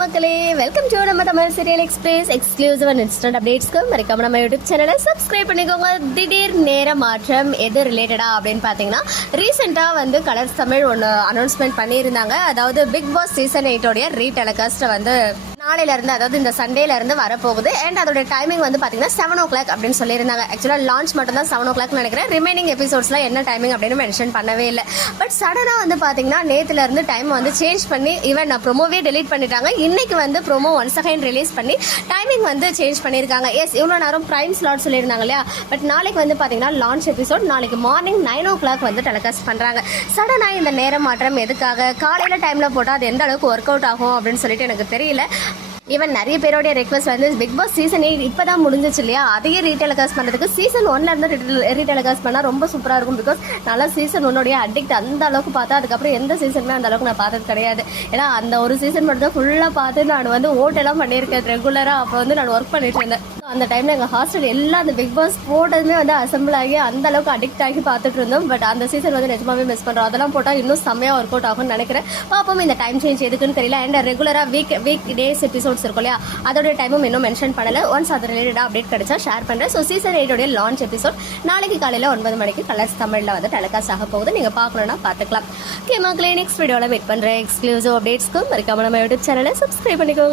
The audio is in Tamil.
மக்களே வெல்கம் டு நம்ம Tamil serial express exclusive and instant அப்டேட்ஸ்க்கு மறக்காம நம்ம யூடியூப் சேனலை சப்ஸ்கிரைப் பண்ணிக்கோங்க. திடீர் நேர மாற்றம் எது ரிலேட்டடா அப்படின்னு பார்த்தீங்கன்னா ரீசெண்டாக வந்து கலர்ஸ் தமிழ் ஒன்று அனௌன்ஸ்மெண்ட் பண்ணியிருந்தாங்க. அதாவது பிக் பாஸ் சீசன் எயிட்டோடைய ரீடெலிகாஸ்ட்டை வந்து நாளையில இருந்து அதாவது இந்த சண்டேல இருந்து வரப்போகுது. அண்ட் அதோட டைமிங் வந்து பாத்தீங்கன்னா செவன் ஓ கிளாக் அப்படின்னு சொல்லியிருந்தாங்க. ஆக்சுவலா லான்ச் மட்டும் தான் செவன் ஓ கிளாக் நினைக்கிறேன். ரிமைனிங் எபிசோட்ஸ்லாம் என்ன டைமிங் அப்படின்னு மென்ஷன் பண்ணவே இல்லை. பட் சடனா வந்து பாத்தீங்கன்னா நேத்துல இருந்து டைம் வந்து சேஞ்ச் பண்ணி ஈவன் நான் ப்ரோமோவே டெலீட் பண்ணிட்டாங்க. இன்னைக்கு வந்து ப்ரோமோ ஒன்ஸ் அகைன் ரிலீஸ் பண்ணி டைமிங் வந்து சேஞ்ச் பண்ணியிருக்காங்க. எஸ் இவ்வளோ நேரம் ப்ரைம் ஸ்லாட் சொல்லியிருந்தாங்க இல்லையா? பட் நாளைக்கு வந்து பாத்தீங்கன்னா லான்ச் எபிசோட் நாளைக்கு மார்னிங் நைன் ஓ கிளாக் வந்து டெலிகாஸ்ட் பண்றாங்க. சடனா இந்த நேரம் மாற்றம் எதுக்காக? காலையில டைம்ல போட்டால் அது எந்த அளவுக்கு ஒர்க் அவுட் ஆகும் அப்படின்னு சொல்லிட்டு எனக்கு தெரியல. ஈவன் நிறைய பேரோடைய ரெக்வஸ்ட் வந்து பிக் பாஸ் சீசன் எயிட் இப்போ தான் முடிஞ்சிச்சு இல்லையா? அதையே ரீடெலிகாஸ்ட் பண்ணுறதுக்கு சீசன் ஒன்ல இருந்து ரீடெலிகாஸ்ட் பண்ணால் ரொம்ப சூப்பராக இருக்கும் பிகாஸ் நல்லா சீசன் ஒன்னுடைய அடிக்ட் அந்த அளவுக்கு பார்த்தா அதுக்கப்புறம் எந்த சீசனுமே அந்த அளவுக்கு நான் பார்த்தது கிடையாது. ஏன்னா அந்த ஒரு சீசன் மட்டும் தான் ஃபுல்லாக பார்த்து நான் வந்து ஓட்டெல்லாம் பண்ணியிருக்கேன் ரெகுலராக அப்போ வந்து நான் ஒர்க் பண்ணிட்டு இருந்தேன். அந்த டைமில் எங்கள் ஹாஸ்டல் எல்லா அந்த பிக் பாஸ் போட்டதுமே வந்து அசம்பிள் ஆகி அந்த அளவுக்கு அடிக்ட் ஆகி பார்த்துட்டு இருந்தோம். பட் அந்த சீசன் வந்து நிஜமாவே மிஸ் பண்ணுறோம் அதெல்லாம் போட்டால் இன்னும் செம்மையாக ஒர்க் அவுட் ஆகும்னு நினைக்கிறேன். பாப்போம் இந்த டைம் சேஞ்ச் எதுக்குன்னு தெரியல. அண்ட் ரெகுலராக வீக் வீக் டேஸ் எபிசோட்ஸ் இருக்கும் இல்லையா? அதோட டைமும் இன்னும் மென்ஷன் பண்ணல. ஒன்ஸ் அது ரிலேட்டடாக அப்டேட் கிடைச்சா ஷேர் பண்ணுறேன் ஸோ சீசன் எயிட்டோடைய லான்ச் எபிசோட் நாளைக்கு காலையில் ஒன்பது மணிக்கு கலர்ஸ் தமிழில் வந்து டெலகாஸ்ட் ஆக போகுது. நீங்கள் பார்க்கணுன்னா பார்த்துக்கலாம். ஓகே மக்களே நெக்ஸ்ட் வீடியோவில் வெயிட் பண்ணுறேன் எக்ஸ்க்ளூசிவ் அப்டேட்ஸ்க்கும் மறக்காம நம்ம யூடியூப் சேனலை சப்ஸ்கிரைப் பண்ணிக்கோங்க.